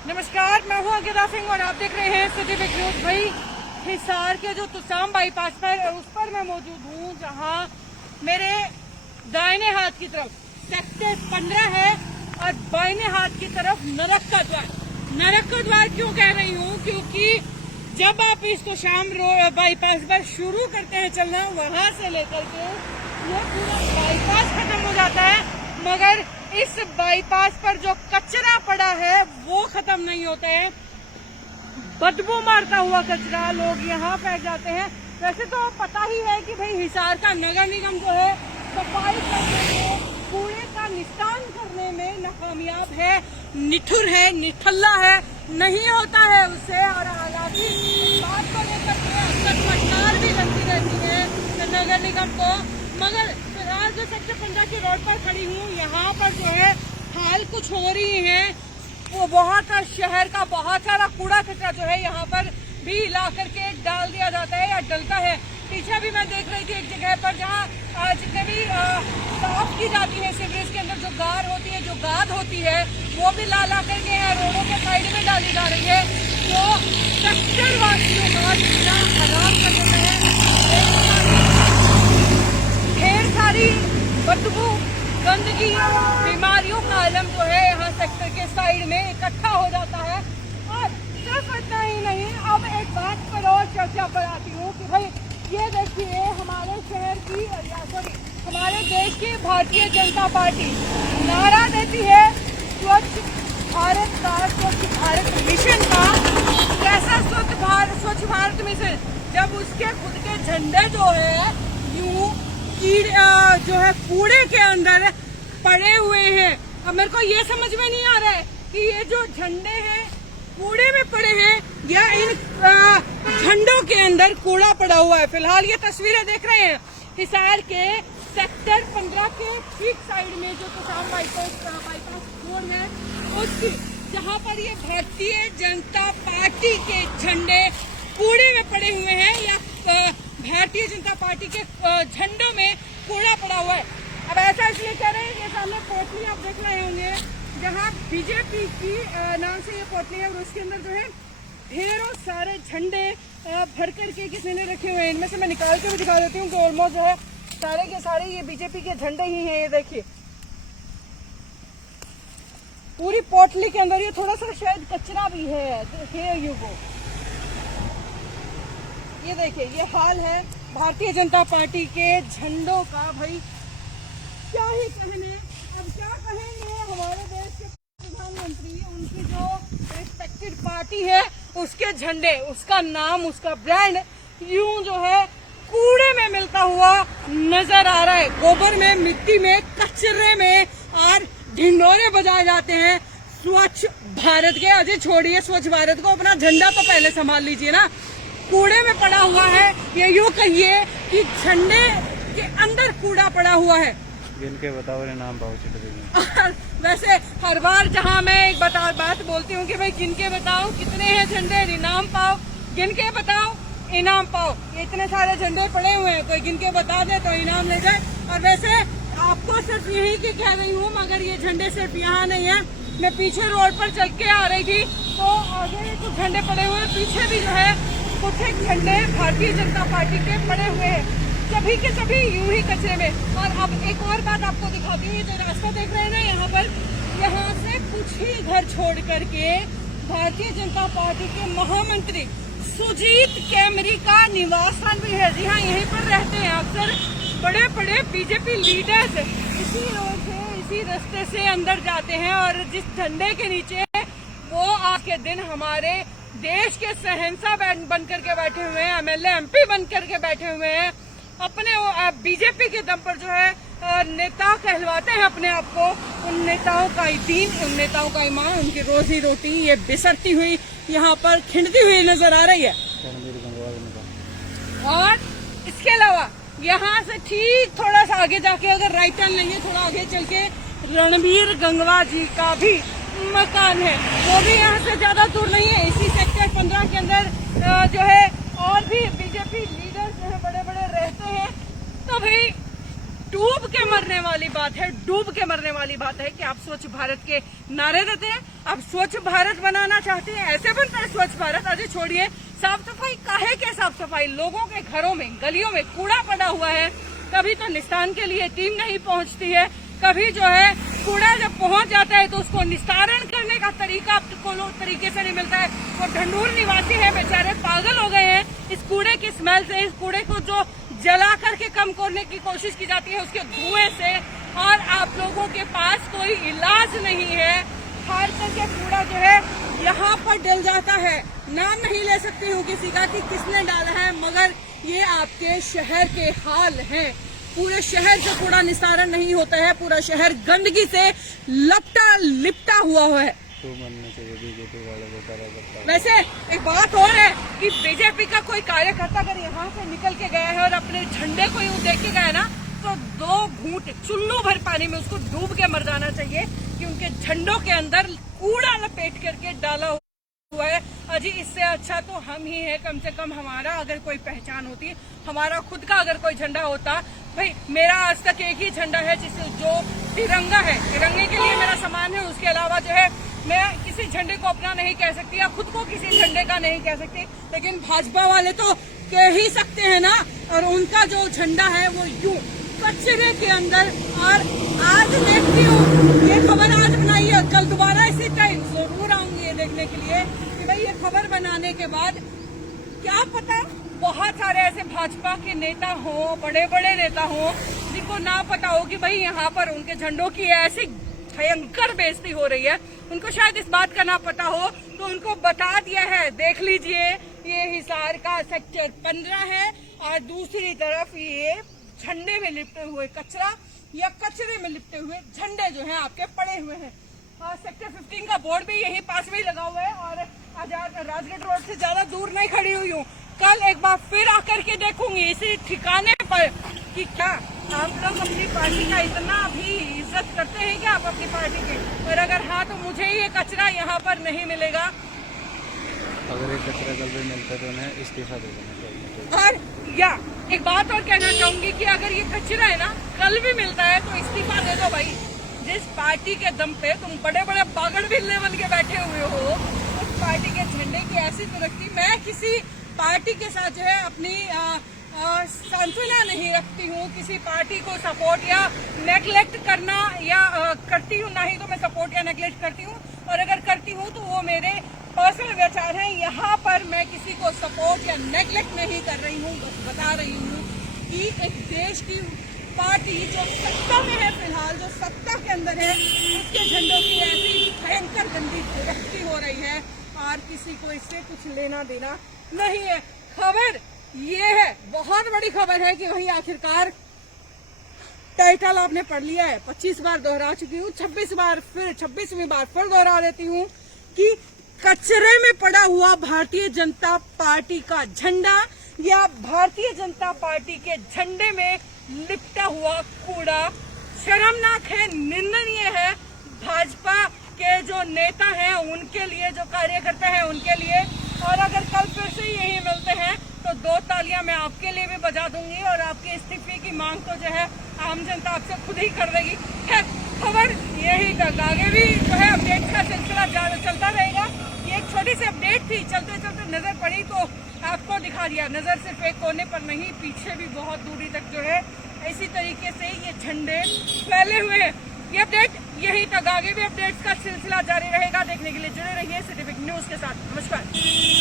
नमस्कार, मैं हूँ अंकिता सिंह और आप देख रहे हैं सिटी बिग न्यूज। भाई, हिसार के जो तुसाम बाईपास पर उस पर मैं मौजूद हूँ, जहाँ मेरे दाहिने हाथ की तरफ सेक्टर 15 है और बाईने हाथ की तरफ नरक का द्वार। नरक का द्वार क्यों कह रही हूँ? क्योंकि जब आप इस तुसाम बाईपास पर शुरू करते हैं चलना, वहाँ से लेकर के ये पूरा बाईपास खत्म हो जाता है, मगर इस बाईपास पर जो कचरा पड़ा है वो खत्म नहीं होता है। बदबू मारता हुआ कचरा लोग यहाँ फेंक जाते हैं। वैसे तो पता ही है कि भाई हिसार का नगर निगम जो है सफाई करने में, कूड़े का निस्तान करने में नाकामयाब है, निठुर है, निठल्ला है, नहीं होता है उससे। और हालांकि बात को लेकर के अक्सर फटकार भी लगती रहती है नगर निगम को, मगर फिलहाल जो सेक्टर 15 की रोड पर खड़ी हूँ, यहाँ पर जो है हाल कुछ हो रही है। वो बहुत शहर का बहुत सारा कूड़ा कचरा जो है यहाँ पर भी ला करके डाल दिया जाता है या डलता है। पीछे भी मैं देख रही थी एक जगह पर जहाँ जितने भी साफ की जाती है सीवरेज के अंदर जो गार होती है, जो गाद होती है, वो भी ला करके यहाँ रोडों के साइड में डाली जा रही है। तो सेक्टर वासियों का जीना हराम कर देता है। ढेर सारी बदबू, गंदगी, बीमारियों का आलम जो है यहाँ सेक्टर के साइड में इकट्ठा हो जाता है। और सिर्फ इतना ही नहीं, अब एक बात पर और चर्चा पर आती हूँ कि भाई ये देखिए, हमारे शहर की हमारे देश की भारतीय जनता पार्टी नारा देती है स्वच्छ भारत का, स्वच्छ भारत मिशन का। कैसा स्वच्छ भारत मिशन, जब उसके खुद के झंडे जो है यूं जो है कूड़े के अंदर पड़े हुए हैं। अब मेरे को ये समझ में नहीं आ रहा है कि ये जो झंडे हैं कूड़े में पड़े हैं या इन झंडों के अंदर कूड़ा पड़ा हुआ है। फिलहाल ये तस्वीरें देख रहे हैं हिसार के सेक्टर 15 के ठीक साइड में जो तुसाम बाईपास रोड है उसकी, जहाँ पर ये भारतीय जनता पार्टी के झंडे कूड़े में पड़े हुए हैं या भारतीय जनता पार्टी के झंडों में कूड़ा पड़ा हुआ है। अब ऐसा इसलिए कह रहे हैं कि सामने पोटली आप देख रहे होंगे, जहाँ बीजेपी की नाम से ये पोटली है और उसके अंदर जो है ढेरों सारे झंडे भर करके किसी ने रखे हुए हैं। इनमें से मैं निकाल के भी दिखा देती हूँ कि ऑलमोस्ट जो है सारे के सारे ये बीजेपी के झंडे ही हैं। ये देखिए पूरी पोटली के अंदर ये थोड़ा सा शायद कचरा भी है। ये देखिए, ये हाल है भारतीय जनता पार्टी के झंडों का। भाई क्या ही कहने, अब क्या कहेंगे हमारे देश के प्रधानमंत्री, उनकी जो रिस्पेक्टेड पार्टी है उसके झंडे, उसका नाम, उसका ब्रांड यूं जो है कूड़े में मिलता हुआ नजर आ रहा है। गोबर में, मिट्टी में, कचरे में और ढिंडोरे बजाए जाते हैं स्वच्छ भारत के। अजय छोड़िए स्वच्छ भारत को, अपना झंडा तो पहले संभाल लीजिए ना। कूड़े में पड़ा हुआ है, ये यूँ कहिए कि झंडे के अंदर कूड़ा पड़ा हुआ है। गिन के बताओ नाम पाओ। वैसे हर बार जहाँ मैं एक बात बोलती हूँ कि भाई गिन के बताओ कितने हैं झंडे, इनाम पाओ, गिन के बताओ इनाम पाओ। ये इतने सारे झंडे पड़े हुए हैं, कोई गिन के बता दे तो इनाम ले जाए। और वैसे आपको सिर्फ यही की कह रही हूँ, मगर ये झंडे सिर्फ यहाँ नहीं है। मैं पीछे रोड पर चल के आ रही थी तो आगे कुछ झंडे पड़े हुए, पीछे भी जो है कुछ एक झंडे भारतीय जनता पार्टी के पड़े हुए हैं, सभी के सभी यूं ही कचरे में। और अब एक और बात आपको दिखाती हूँ, जो रास्ता देख रहे हैं ना यहाँ पर, यहाँ से कुछ ही घर छोड़ करके भारतीय जनता पार्टी के महामंत्री सुजीत कैमरी का निवासन भी है। जी हाँ, यहीं पर रहते हैं अक्सर बड़े बड़े बीजेपी लीडर्स। इसी रोड से, इसी रास्ते से अंदर जाते हैं और जिस झंडे के नीचे वो आज के दिन हमारे देश के शहंशाह बन करके बैठे हुए हैं, MLA MP बन करके बैठे हुए हैं, अपने बीजेपी के दम पर जो है नेता कहलवाते हैं अपने आप को। उन नेताओं का दीन, उन नेताओं का ईमान, उनकी रोजी रोटी ये बिसरती हुई यहाँ पर खिंडती हुई नजर आ रही है। और इसके अलावा यहाँ से ठीक थोड़ा सा आगे जाके अगर राइट टर्न लेंगे, थोड़ा आगे चल के रणबीर गंगवा जी का भी मकान है, वो भी यहाँ से ज्यादा दूर नहीं है। इसी सेक्टर 15 के अंदर जो है और भी बीजेपी लीडर जो है बड़े बड़े रहते हैं। तो भाई डूब के मरने वाली बात है, डूब के मरने वाली बात है कि आप स्वच्छ भारत के नारे देते हैं, आप स्वच्छ भारत बनाना चाहते हैं, ऐसे बनता है स्वच्छ भारत। अरे छोड़िए, साफ सफाई काहे के साफ सफाई, लोगों के घरों में गलियों में कूड़ा पड़ा हुआ है, कभी तो निस्तारण के लिए टीम नहीं पहुंचती है, कभी जो है कूड़ा जब पहुंच जाता है तो उसको निस्तारण करने का तरीके से नहीं मिलता है। वो ढंढूर निवासी है बेचारे, पागल हो गए हैं इस कूड़े की स्मेल से। इस कूड़े को जो जला करके कम करने की कोशिश की जाती है उसके धुएं से, और आप लोगों के पास कोई इलाज नहीं है। खार करके कूड़ा जो है यहाँ पर डल जाता है, नाम नहीं ले सकती हूँ किसी का कि किसने डाला है, मगर ये आपके शहर के हाल हैं। पूरे शहर से कूड़ा निस्तारण नहीं होता है, पूरा शहर गंदगी से लिपटा हुआ है। तो मनना चाहिए बीजेपी वालों को कार्यकर्ता। वैसे एक बात और है कि बीजेपी का कोई कार्यकर्ता अगर यहाँ से निकल के गया है और अपने झंडे को यूं देख के गया ना, तो 2 घूंट चुल्लू भर पानी में उसको डूब के मर जाना चाहिए कि उनके झंडों के अंदर कूड़ा लपेट करके डाला हुआ है। अजी इससे अच्छा तो हम ही है, कम से कम हमारा अगर कोई पहचान होती, हमारा खुद का अगर कोई झंडा होता। भाई मेरा आज तक एक ही झंडा है जो तिरंगा है, तिरंगे के लिए मेरा सामान है, उसके अलावा जो है मैं किसी झंडे को अपना नहीं कह सकती या खुद को किसी झंडे का नहीं कह सकती, लेकिन भाजपा वाले तो कह ही सकते हैं ना। और उनका जो झंडा है वो यूं कचरे के अंदर। और आज देखती हूँ ये खबर आज बनाई है, कल दोबारा इसी टाइम जरूर आऊंगी ये देखने के लिए कि भाई ये खबर बनाने के बाद क्या पता बहुत सारे ऐसे भाजपा के नेता हो, बड़े बड़े नेता हो, जिनको ना पता हो कि भाई यहाँ पर उनके झंडों की ऐसी भयंकर बेइज्जती हो रही है। उनको शायद इस बात का ना पता हो तो उनको बता दिया है। देख लीजिए, ये हिसार का सेक्टर 15 है और दूसरी तरफ ये झंडे में लिपटे हुए कचरा या कचरे में लिपटे हुए झंडे जो हैं आपके पड़े हुए हैं। सेक्टर 15 का बोर्ड भी यही पास में ही लगा हुआ है और आजाद राजगढ़ रोड से ज्यादा दूर नहीं खड़ी हुई हूँ। कल एक बार फिर आकर के देखूंगी इसी ठिकाने पर कि क्या आप लोग अपनी पार्टी का इतना भी इज्जत करते हैं क्या आप अपनी पार्टी की, और अगर हाँ तो मुझे ये कचरा यहाँ पर नहीं मिलेगा। अगर ये कचरा कल भी मिलता तो उन्हें इस्तीफा दे देना चाहिए। और या एक बात और कहना चाहूंगी कि अगर ये कचरा है ना कल भी मिलता है तो इस्तीफा दे दो भाई। जिस पार्टी के दम पे तुम बड़े बड़े बागड़ बिल्ले बन के बैठे हुए हो, उस पार्टी के झंडे की ऐसी तरक्की, मैं किसी पार्टी के साथ जो है अपनी सांत्वना नहीं रखती हूँ, किसी पार्टी को सपोर्ट या नेग्लेक्ट करना या करती हूँ, ना ही तो मैं सपोर्ट या नेग्लेक्ट करती हूँ, और अगर करती हूँ तो वो मेरे पर्सनल विचार हैं। यहाँ पर मैं किसी को सपोर्ट या नेग्लेक्ट नहीं कर रही हूँ, बस बता रही हूँ कि एक देश की पार्टी जो सत्ता में है, फिलहाल जो सत्ता के अंदर है, उसके झंडों की ऐसी भयंकर गंदी दुरुस्ती हो रही है और किसी को इससे कुछ लेना देना नहीं है। खबर ये है, बहुत बड़ी खबर है कि वही आखिरकार टाइटल आपने पढ़ लिया है, 25 बार दोहरा चुकी हूँ, 26वीं बार फिर दोहरा देती हूँ कि कचरे में पड़ा हुआ भारतीय जनता पार्टी का झंडा या भारतीय जनता पार्टी के झंडे में लिपटा हुआ कूड़ा शर्मनाक है, निंदनीय है। भाजपा के जो नेता हैं उनके लिए, जो कार्यकर्ता हैं उनके लिए, और अगर कल फिर से यही मिलते हैं तो 2 तालियां मैं आपके लिए भी बजा दूंगी और आपके इस्तीफे की मांग तो जो है आम जनता आपसे खुद ही कर देगी। है खबर यही तक, आगे भी जो है अपडेट का सिलसिला चलता रहेगा। ये एक छोटी सी अपडेट थी, चलते चलते नजर पड़ी तो आपको दिखा दिया। नजर सिर्फ एक कोने पर नहीं, पीछे भी बहुत दूरी तक जो है इसी तरीके से ये झंडे फैले हुए हैं। ये अपडेट यही तक, आगे भी अपडेट्स का सिलसिला जारी रहेगा। देखने के लिए जुड़े रहिए सिटी न्यूज के साथ। नमस्कार।